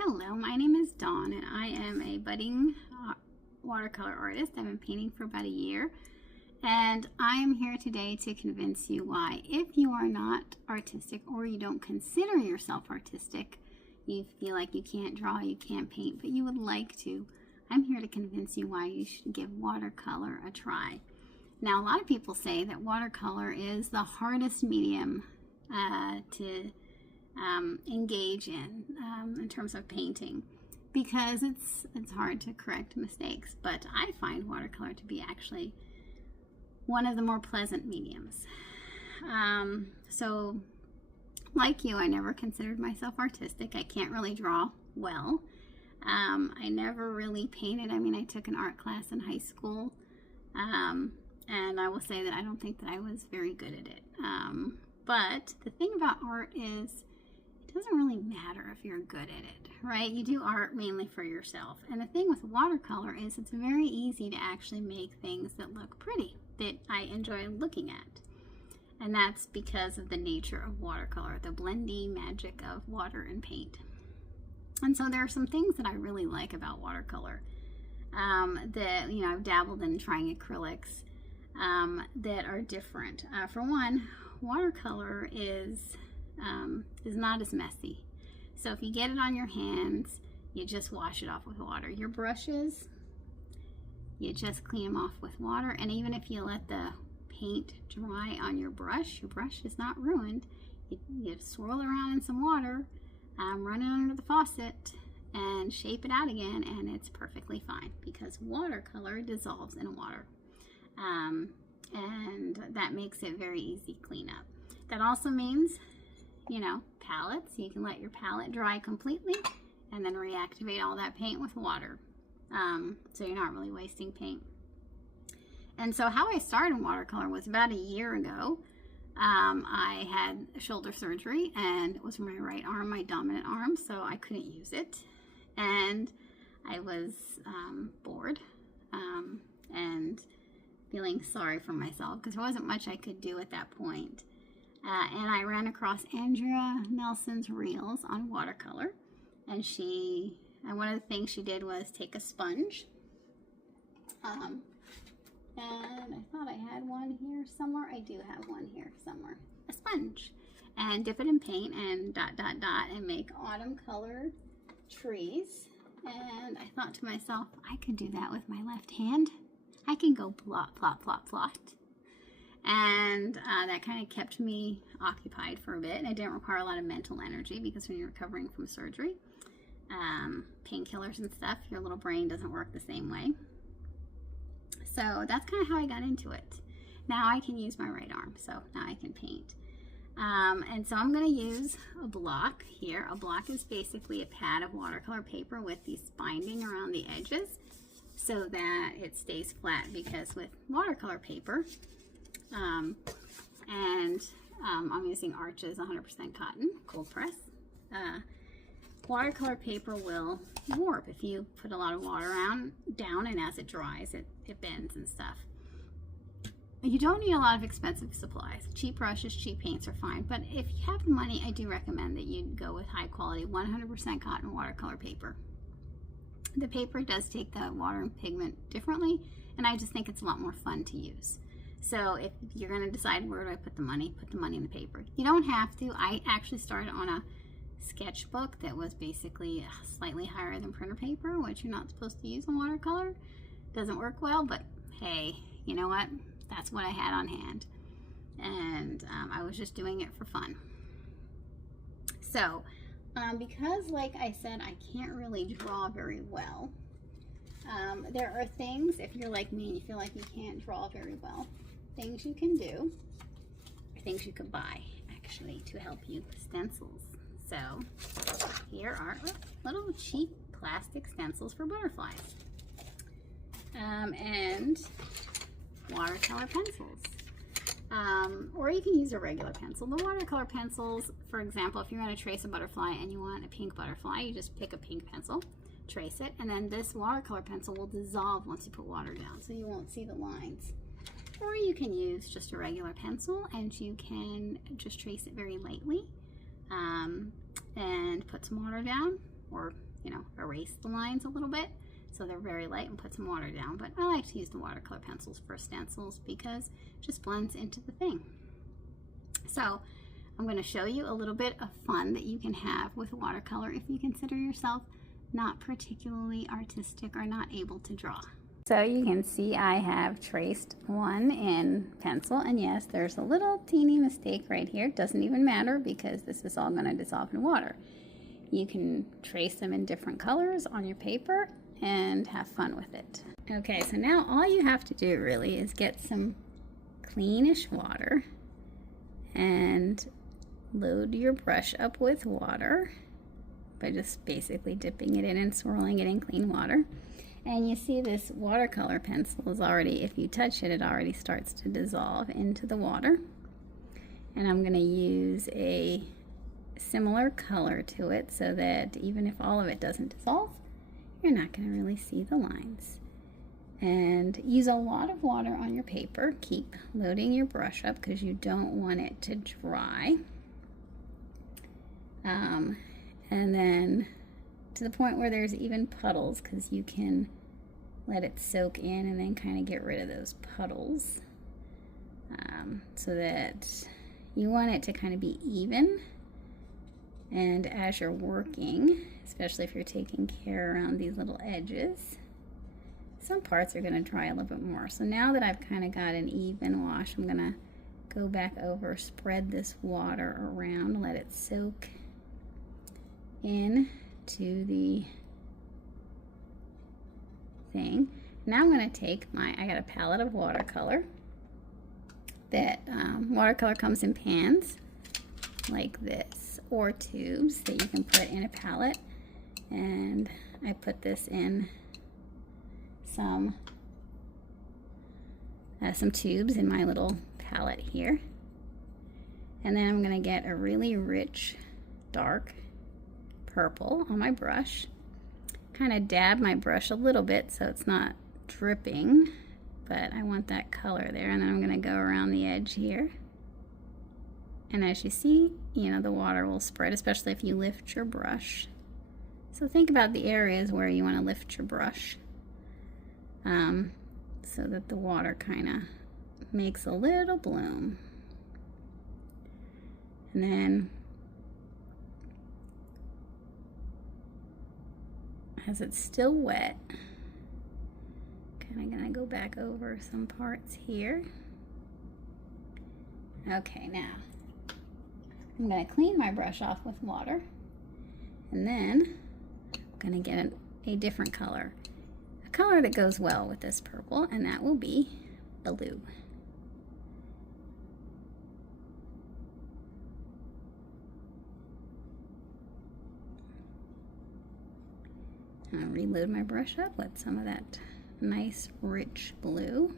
Hello, my name is Dawn and I am a budding watercolor artist. I've been painting for about a year and I am here today to convince you why, if you are not artistic or you don't consider yourself artistic, you feel like you can't draw, you can't paint, but you would like to, I'm here to convince you why you should give watercolor a try. Now, a lot of people say that watercolor is the hardest medium to engage in terms of painting, because it's hard to correct mistakes, but I find watercolor to be actually one of the more pleasant mediums. So like you, I never considered myself artistic. I can't really draw well. I never really painted. I mean, I took an art class in high school, and I will say that I don't think that I was very good at it. But the thing about art is it doesn't really matter if you're good at it, right? You do art mainly for yourself. And the thing with watercolor is it's very easy to actually make things that look pretty, that I enjoy looking at. And that's because of the nature of watercolor, the blendy magic of water and paint. And so there are some things that I really like about watercolor that, I've dabbled in trying acrylics that are different. For one, watercolor is not as messy. So if you get it on your hands, you just wash it off with water. Your brushes, you just clean them off with water. And even if you let the paint dry on your brush is not ruined. You swirl around in some water, run it under the faucet, and shape it out again, and it's perfectly fine because watercolor dissolves in water. And that makes it very easy cleanup. That also means, palettes. You can let your palette dry completely and then reactivate all that paint with water. So you're not really wasting paint. And so how I started in watercolor was about a year ago. I had shoulder surgery and it was for my right arm, my dominant arm, so I couldn't use it. And I was bored and feeling sorry for myself because there wasn't much I could do at that point. And I ran across Andrea Nelson's reels on watercolor, and one of the things she did was take a sponge, and I thought I had one here somewhere. I do have one here somewhere, a sponge, and dip it in paint and dot dot dot and make autumn colored trees. And I thought to myself, I could do that with my left hand. I can go plot, plot, plot, plot. And that kind of kept me occupied for a bit. And it didn't require a lot of mental energy because when you're recovering from surgery, painkillers and stuff, your little brain doesn't work the same way. So that's kind of how I got into it. Now I can use my right arm, so now I can paint. And so I'm going to use a block here. A block is basically a pad of watercolor paper with these binding around the edges so that it stays flat, because with watercolor paper, I'm using Arches 100% cotton, cold press. Watercolor paper will warp if you put a lot of water down, and as it dries, it bends and stuff. You don't need a lot of expensive supplies. Cheap brushes, cheap paints are fine, but if you have the money, I do recommend that you go with high quality 100% cotton watercolor paper. The paper does take the water and pigment differently, and I just think it's a lot more fun to use. So if you're going to decide where do I put the money in the paper. You don't have to. I actually started on a sketchbook that was basically slightly higher than printer paper, which you're not supposed to use in watercolor. Doesn't work well, but hey, you know what? That's what I had on hand. And I was just doing it for fun. So because, like I said, I can't really draw very well, there are things, if you're like me and you feel like you can't draw very well, things you can do, or things you could buy, actually, to help you. Stencils. So here are little cheap plastic stencils for butterflies. And watercolor pencils. Or you can use a regular pencil. The watercolor pencils, for example, if you're going to trace a butterfly and you want a pink butterfly, you just pick a pink pencil, trace it, and then this watercolor pencil will dissolve once you put water down, so you won't see the lines. Or you can use just a regular pencil and you can just trace it very lightly and put some water down, or you know, erase the lines a little bit so they're very light, and put some water down. But I like to use the watercolor pencils for stencils because it just blends into the thing. So I'm going to show you a little bit of fun that you can have with watercolor if you consider yourself not particularly artistic or not able to draw. So you can see I have traced one in pencil, and yes, there's a little teeny mistake right here. It doesn't even matter because this is all going to dissolve in water. You can trace them in different colors on your paper and have fun with it. Okay, so now all you have to do really is get some cleanish water and load your brush up with water by just basically dipping it in and swirling it in clean water. And you see this watercolor pencil is already, if you touch it, it already starts to dissolve into the water. And I'm going to use a similar color to it so that even if all of it doesn't dissolve, you're not going to really see the lines. And use a lot of water on your paper. Keep loading your brush up because you don't want it to dry. And then to the point where there's even puddles, because you can let it soak in and then kind of get rid of those puddles. So that you want it to kind of be even. And as you're working, especially if you're taking care around these little edges, some parts are going to dry a little bit more. So now that I've kind of got an even wash, I'm going to go back over, spread this water around, let it soak in to the thing. Now I'm going to take I got a palette of watercolor. That watercolor comes in pans like this, or tubes that you can put in a palette, and I put this in some tubes in my little palette here, and then I'm going to get a really rich dark purple on my brush, kind of dab my brush a little bit so it's not dripping, but I want that color there, and then I'm going to go around the edge here. And as you see, you know, the water will spread, especially if you lift your brush. So think about the areas where you want to lift your brush, so that the water kind of makes a little bloom. And then as it's still wet, kind of gonna go back over some parts here. Okay, now I'm going to clean my brush off with water, and then I'm going to get a different color, a color that goes well with this purple, and that will be blue. I'll reload my brush up with some of that nice rich blue.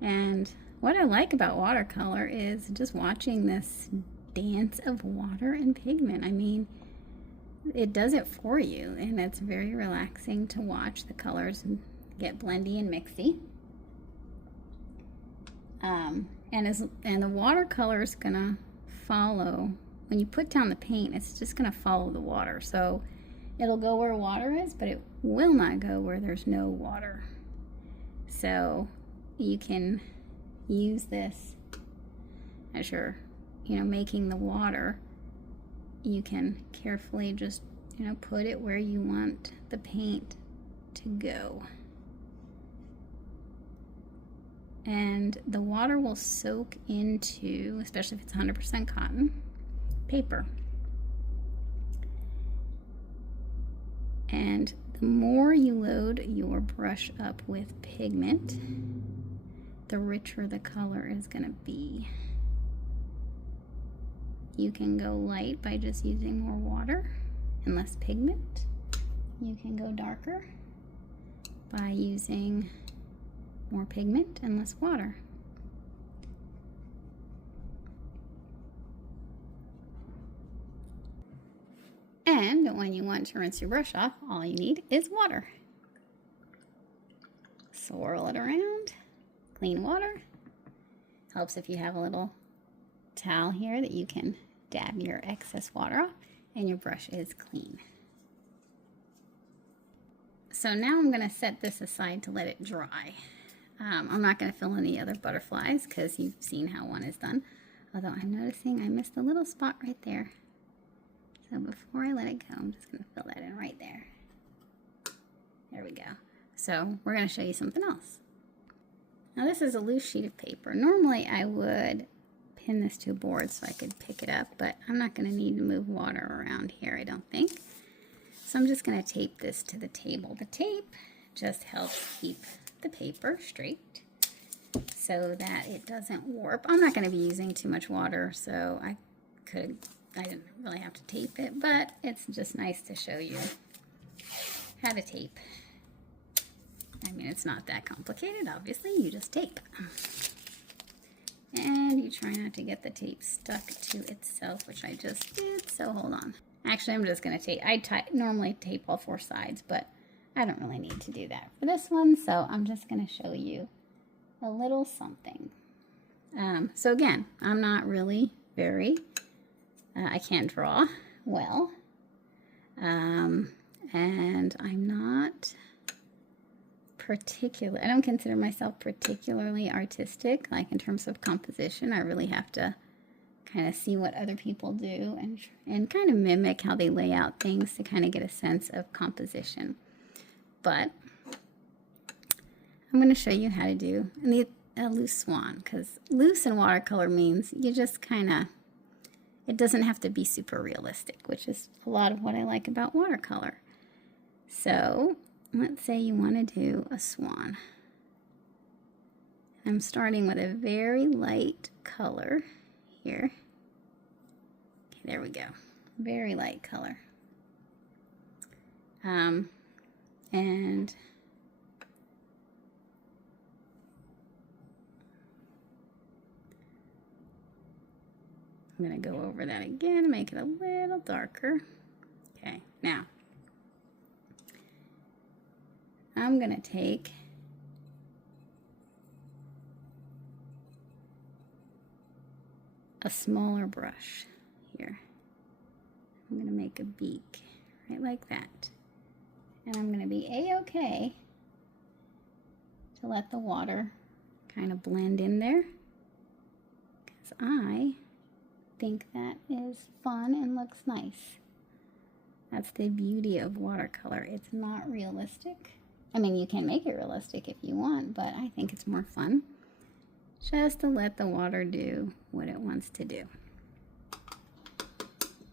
And what I like about watercolor is just watching this dance of water and pigment. I mean, it does it for you, and it's very relaxing to watch the colors get blendy and mixy. And the watercolor is gonna follow. When you put down the paint, it's just gonna follow the water. So it'll go where water is, but it will not go where there's no water. So you can use this as you're, making the water. You can carefully just, put it where you want the paint to go. And the water will soak into, especially if it's 100% cotton, paper. And the more you load your brush up with pigment, the richer the color is going to be. You can go light by just using more water and less pigment. You can go darker by using more pigment and less water. And when you want to rinse your brush off, all you need is water. Swirl it around. Clean water. Helps if you have a little towel here that you can dab your excess water off. and your brush is clean. So now I'm going to set this aside to let it dry. I'm not going to fill in the other butterflies because you've seen how one is done. Although I'm noticing I missed a little spot right there. So before I let it go, I'm just going to fill that in right there. There we go. So we're going to show you something else. Now this is a loose sheet of paper. Normally I would pin this to a board so I could pick it up, but I'm not going to need to move water around here, I don't think. So I'm just going to tape this to the table. The tape just helps keep the paper straight so that it doesn't warp. I'm not going to be using too much water, so I didn't really have to tape it, but it's just nice to show you how to tape. I mean, it's not that complicated, obviously. You just tape. And you try not to get the tape stuck to itself, which I just did, so hold on. Actually, I'm just going to tape. I normally tape all four sides, but I don't really need to do that for this one, so I'm just going to show you a little something. So again, I'm not really very, I can't draw well, and I'm not I don't consider myself particularly artistic, like in terms of composition. I really have to kind of see what other people do and kind of mimic how they lay out things to kind of get a sense of composition. But I'm going to show you how to do a loose swan, because loose in watercolor means you just kind of, it doesn't have to be super realistic, which is a lot of what I like about watercolor. So let's say you want to do a swan. I'm starting with a very light color here. Okay, there we go. Very light color. And I'm going to go over that again and make it a little darker. Okay, now I'm going to take a smaller brush here. I'm going to make a beak right like that. And I'm going to be a-okay to let the water kind of blend in there, because I think that is fun and looks nice. That's the beauty of watercolor. It's not realistic. I mean, you can make it realistic if you want, but I think it's more fun just to let the water do what it wants to do.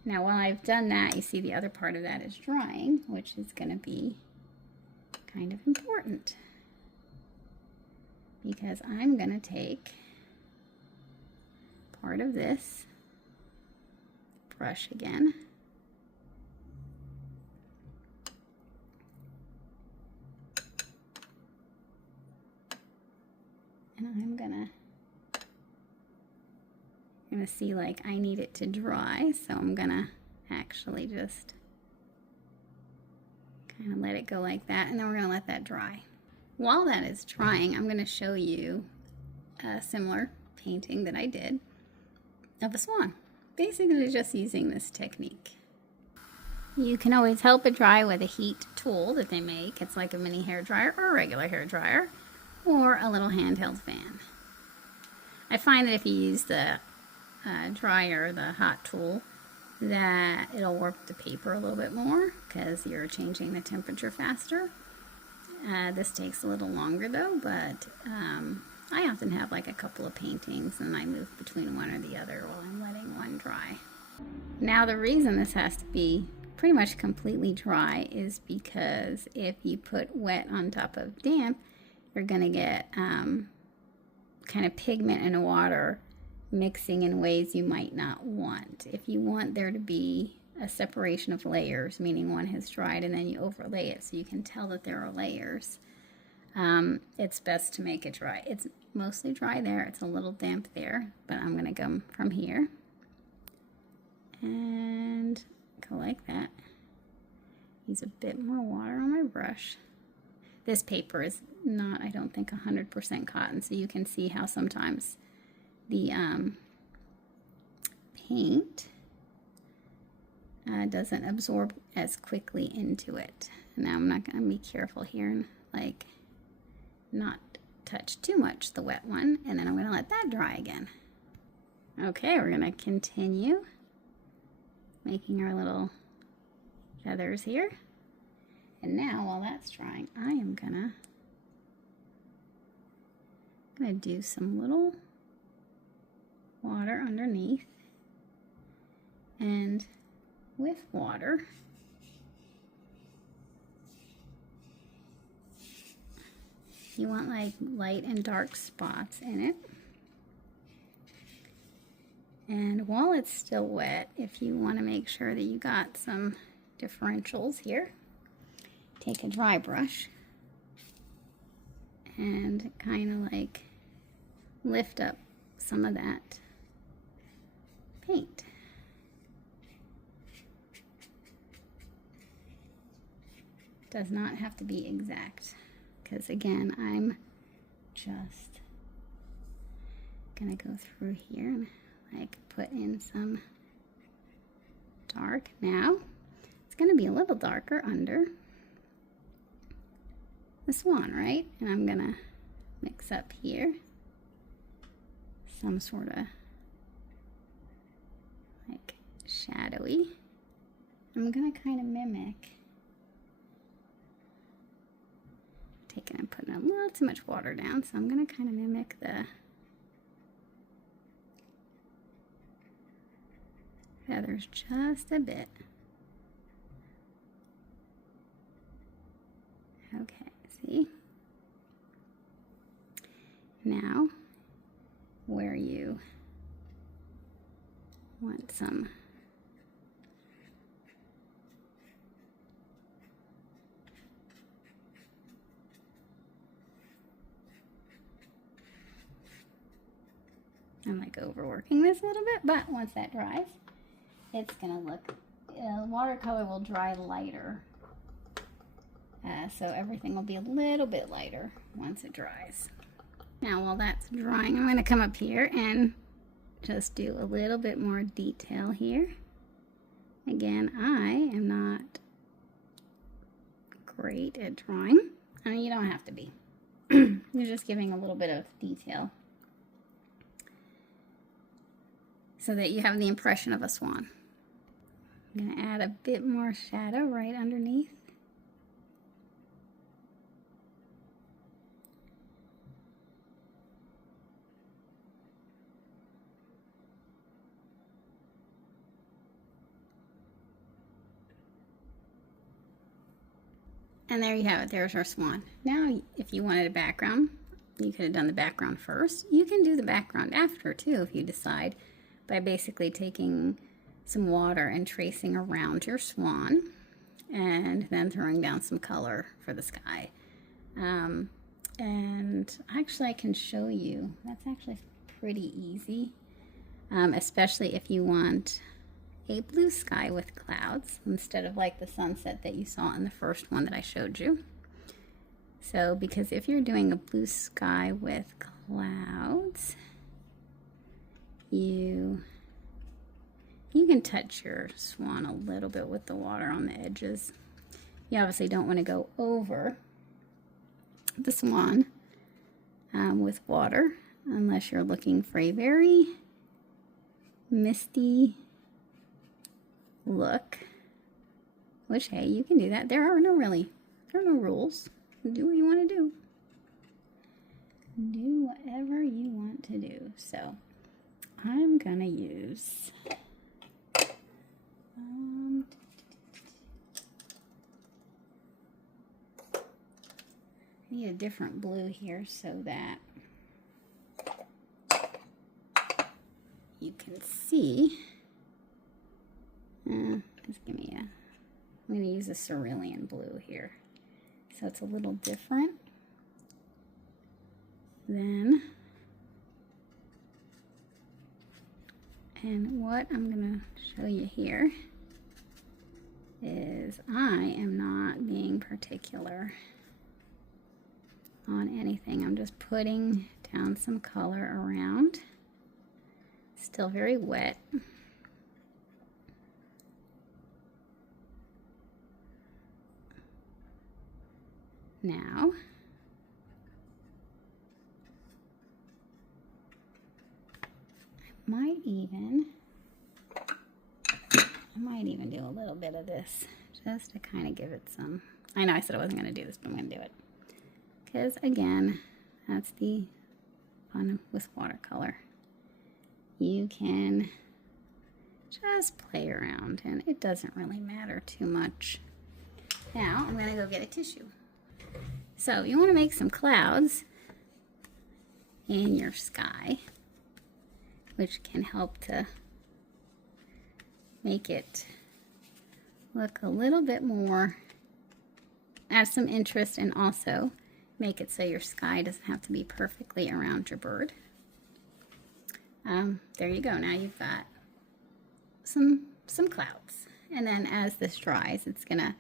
Now, while I've done that, you see the other part of that is drying, which is going to be kind of important, because I'm going to take part of this brush again, and I'm gonna see, like, I need it to dry, so I'm gonna actually just kind of let it go like that, and then we're gonna let that dry. While that is drying, I'm gonna show you a similar painting that I did of a swan, basically just using this technique. You can always help it dry with a heat tool that they make. It's like a mini hair dryer or a regular hair dryer, or a little handheld fan. I find that if you use the dryer, the hot tool, that it'll warp the paper a little bit more because you're changing the temperature faster. This takes a little longer though, but I often have like a couple of paintings and I move between one or the other while I'm letting one dry. Now the reason this has to be pretty much completely dry is because if you put wet on top of damp, you're going to get kind of pigment and water mixing in ways you might not want. If you want there to be a separation of layers, meaning one has dried and then you overlay it so you can tell that there are layers, it's best to make it dry. It's mostly dry there, it's a little damp there, but I'm going to come from here and go like that. Use a bit more water on my brush. This paper is not, I don't think, 100% cotton, so you can see how sometimes the paint doesn't absorb as quickly into it. Now I'm not going to be careful here and like not touch too much the wet one, and then I'm going to let that dry again. Okay, we're going to continue making our little feathers here. And now while that's drying, I am gonna do some little water underneath, and with water you want like light and dark spots in it. And while it's still wet, if you want to make sure that you got some differentials here, take a dry brush and kind of like lift up some of that paint. Does not have to be exact, because again, I'm just gonna go through here and like put in some dark. Now it's gonna be a little darker under the swan, right? And I'm gonna mix up here some sort of like shadowy. I'm gonna kind of mimic, taking and putting a little too much water down, so I'm gonna kind of mimic the feathers just a bit. Okay, see? Now, where you want some I'm like overworking this a little bit, but once that dries, it's gonna look, watercolor will dry lighter. So everything will be a little bit lighter once it dries. Now while that's drying, I'm going to come up here and just do a little bit more detail here. Again, I am not great at drawing. I mean, you don't have to be. You're just giving a little bit of detail so that you have the impression of a swan. I'm going to add a bit more shadow right underneath. And there you have it, there's our swan. Now, if you wanted a background, you could have done the background first. You can do the background after too, if you decide, by basically taking some water and tracing around your swan, and then throwing down some color for the sky. And actually I can show you, that's actually pretty easy, especially if you want a blue sky with clouds instead of like the sunset that you saw in the first one that I showed you. So because if you're doing a blue sky with clouds, you can touch your swan a little bit with the water on the edges. You obviously don't want to go over the swan with water unless you're looking for a very misty look, which, hey, you can do that. There are no rules. Do what you want to do. Do whatever you want to do. So I'm gonna use I need a different blue here so that you can see. Just give me I'm going to use a cerulean blue here. So it's a little different than, and what I'm going to show you here is I am not being particular on anything. I'm just putting down some color around. Still very wet. Now, I might even do a little bit of this just to kind of give it some, I know I said I wasn't going to do this, but I'm going to do it. Because again, that's the fun with watercolor. You can just play around and it doesn't really matter too much. Now I'm going to go get a tissue. So you want to make some clouds in your sky, which can help to make it look a little bit more, add some interest, and also make it so your sky doesn't have to be perfectly around your bird. There you go. Now you've got some clouds. And then as this dries, it's gonna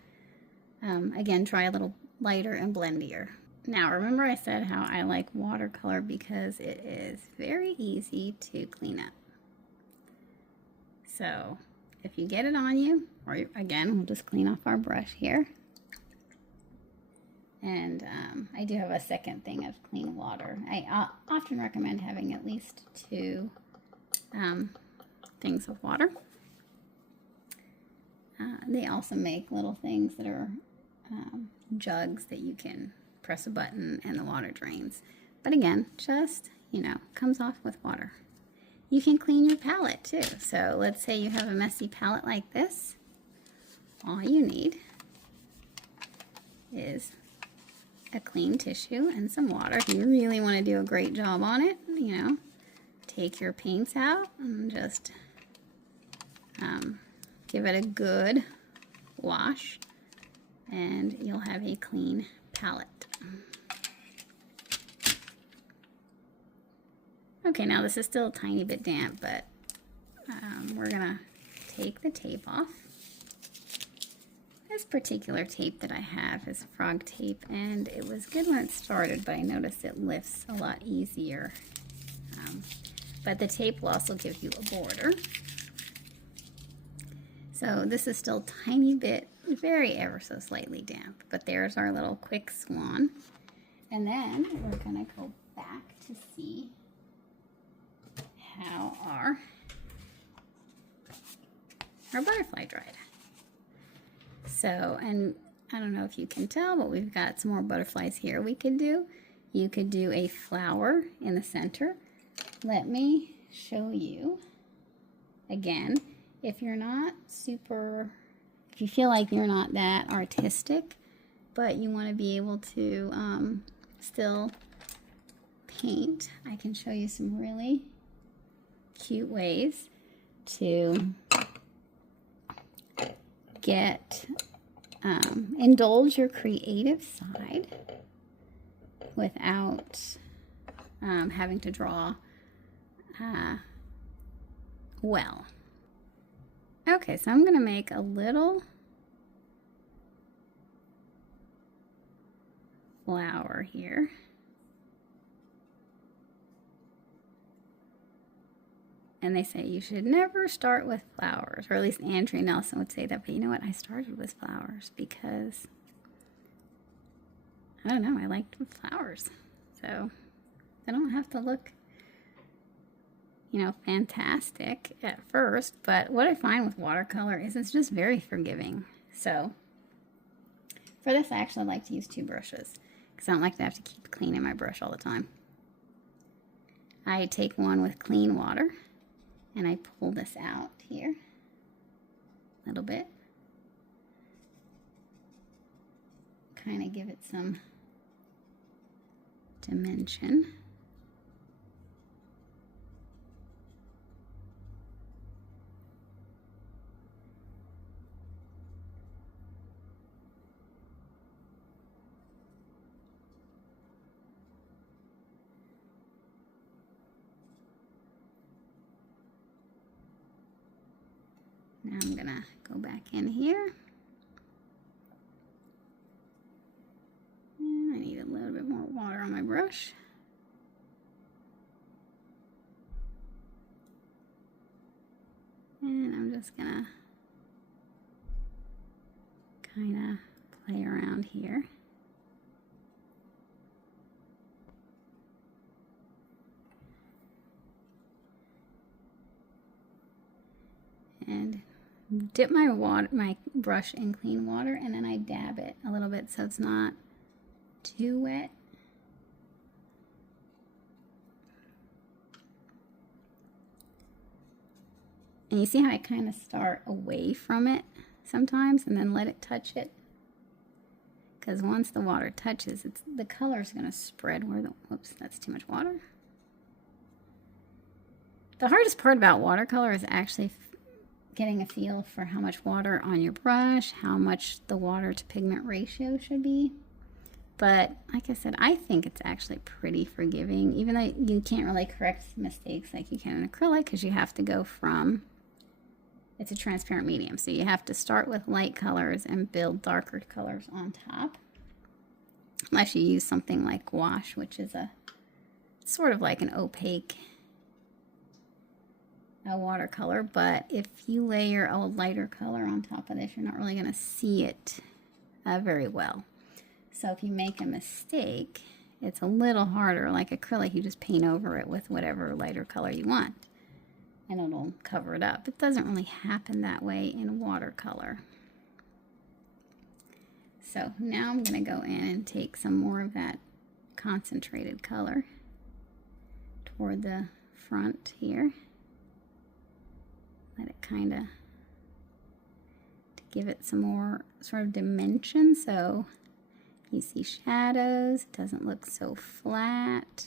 again dry a little lighter and blendier. Now remember I said how I like watercolor because it is very easy to clean up. So if you get it on you, or again, we'll just clean off our brush here. And I do have a second thing of clean water. I often recommend having at least 2 things of water. They also make little things that are jugs that you can press a button and the water drains. But again, just, you know, comes off with water. You can clean your palette too. So let's say you have a messy palette like this. All you need is a clean tissue and some water. If you really want to do a great job on it, you know, take your paints out and just give it a good wash and you'll have a clean palette. Okay, now this is still a tiny bit damp, but we're gonna take the tape off. This particular tape that I have is frog tape, and it was good when it started, but I noticed it lifts a lot easier. But the tape will also give you a border. So this is still a tiny bit, very ever so slightly damp, but there's our little quick swan. And then we're gonna go back to see how our butterfly dried. So, and I don't know if you can tell, but we've got some more butterflies here we could do. You could do a flower in the center. Let me show you again. If you're not super, if you feel like you're not that artistic, but you want to be able to still paint, I can show you some really cute ways to get indulge your creative side without having to draw well. Okay, so I'm going to make a little flower here. And they say you should never start with flowers, or at least Andrea Nelson would say that. But you know what? I started with flowers because, I don't know, I liked flowers. So they don't have to look, you know, fantastic at first. But what I find with watercolor is it's just very forgiving. So for this, I actually like to use 2 brushes because I don't like to have to keep cleaning my brush all the time. I take one with clean water and I pull this out here a little bit. Kind of give it some dimension. Now I'm gonna go back in here. And I need a little bit more water on my brush. And I'm just gonna kind of play around here. dip my brush in clean water, and then I dab it a little bit so it's not too wet. And you see how I kind of start away from it sometimes and then let it touch it? Because once the water touches, the color is going to spread where the, whoops, that's too much water. The hardest part about watercolor is actually getting a feel for how much water on your brush, how much the water to pigment ratio should be. But like I said, I think it's actually pretty forgiving, even though you can't really correct mistakes like you can in acrylic because you have to go from, it's a transparent medium, so you have to start with light colors and build darker colors on top. Unless you use something like gouache, which is a sort of like an opaque watercolor, but if you layer a lighter color on top of this, you're not really going to see it very well. So if you make a mistake, it's a little harder. Like acrylic, you just paint over it with whatever lighter color you want, and it'll cover it up. It doesn't really happen that way in watercolor. So now I'm going to go in and take some more of that concentrated color toward the front here. Let it kind of, to give it some more sort of dimension, so you see shadows, it doesn't look so flat.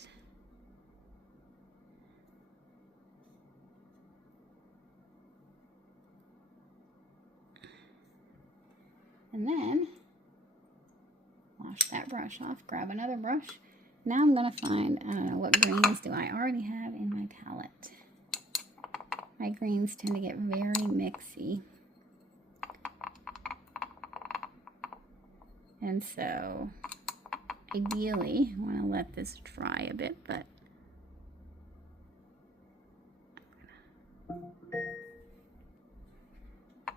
And then wash that brush off, grab another brush. Now I'm going to find, I don't know, what greens do I already have in my palette. My greens tend to get very mixy. And so, ideally, I want to let this dry a bit, but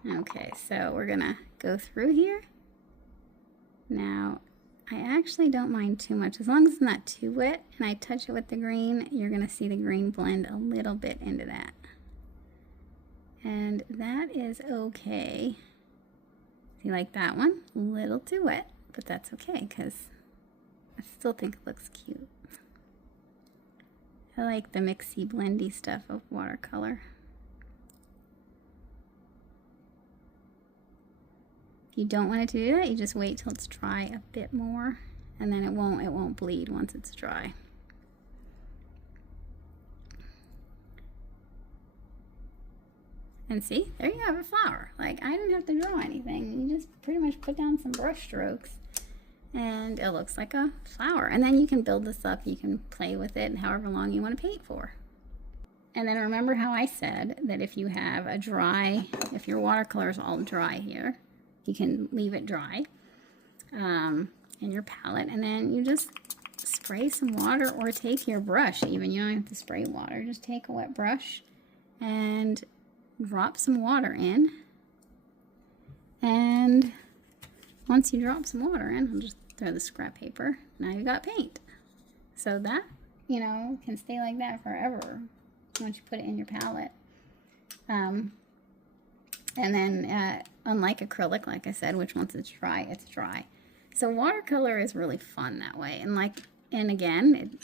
okay, so we're gonna go through here. Now, I actually don't mind too much. As long as it's not too wet and I touch it with the green, you're gonna see the green blend a little bit into that. And that is okay. See, like that one? A little too wet, but that's okay because I still think it looks cute. I like the mixy, blendy stuff of watercolor. If you don't want it to do that, you just wait till it's dry a bit more, and then it won't bleed once it's dry. And see, there you have a flower. Like, I didn't have to draw anything. You just pretty much put down some brush strokes and it looks like a flower. And then you can build this up. You can play with it however long you want to paint for. And then remember how I said that if you have a dry, if your watercolor is all dry here, you can leave it dry in your palette. And then you just spray some water, or take your brush even. You don't have to spray water. Just take a wet brush and drop some water in, and once you drop some water in, I'll just throw the scrap paper. Now you got paint. So that, you know, can stay like that forever once you put it in your palette. And then unlike acrylic, like I said, which once it's dry, it's dry. So watercolor is really fun that way. And again,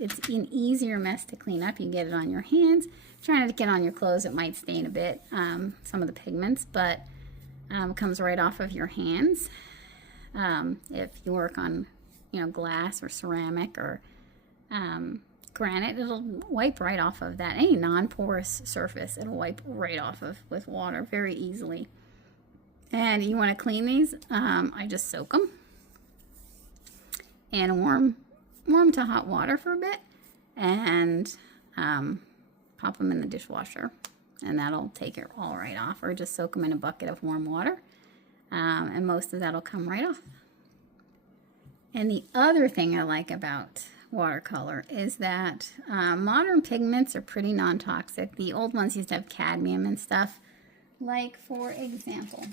it's an easier mess to clean up. You get it on your hands. Try not to get on your clothes. It might stain a bit, some of the pigments, but it comes right off of your hands. If you work on, you know, glass or ceramic or granite, it'll wipe right off of that. Any non-porous surface, it'll wipe right off of with water very easily. And you want to clean these, I just soak them in warm to hot water for a bit, and pop them in the dishwasher, and that'll take it all right off, or just soak them in a bucket of warm water, and most of that'll come right off. And the other thing I like about watercolor is that modern pigments are pretty non-toxic. The old ones used to have cadmium and stuff. Like, for example,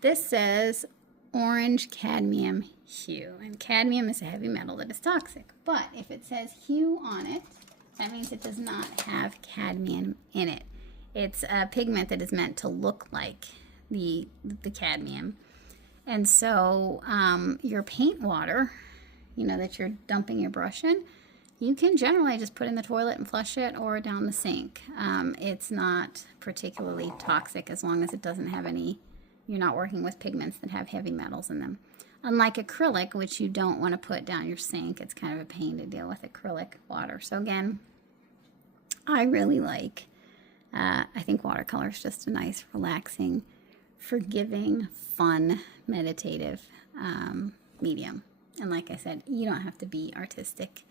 this says orange cadmium hue, and cadmium is a heavy metal that is toxic. But if it says hue on it, that means it does not have cadmium in it. It's a pigment that is meant to look like the cadmium. And so your paint water, you know, that you're dumping your brush in, you can generally just put in the toilet and flush it, or down the sink. It's not particularly toxic as long as it doesn't have any, you're not working with pigments that have heavy metals in them. Unlike acrylic, which you don't want to put down your sink, it's kind of a pain to deal with acrylic water. So again, I really like, I think watercolor is just a nice, relaxing, forgiving, fun, meditative medium. And like I said, you don't have to be artistic.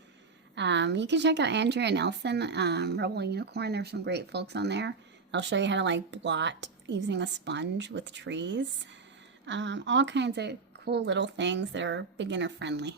You can check out Andrea Nelson, Rebel Unicorn. There's some great folks on there. I'll show you how to like blot using a sponge with trees. All kinds of cool little things that are beginner friendly.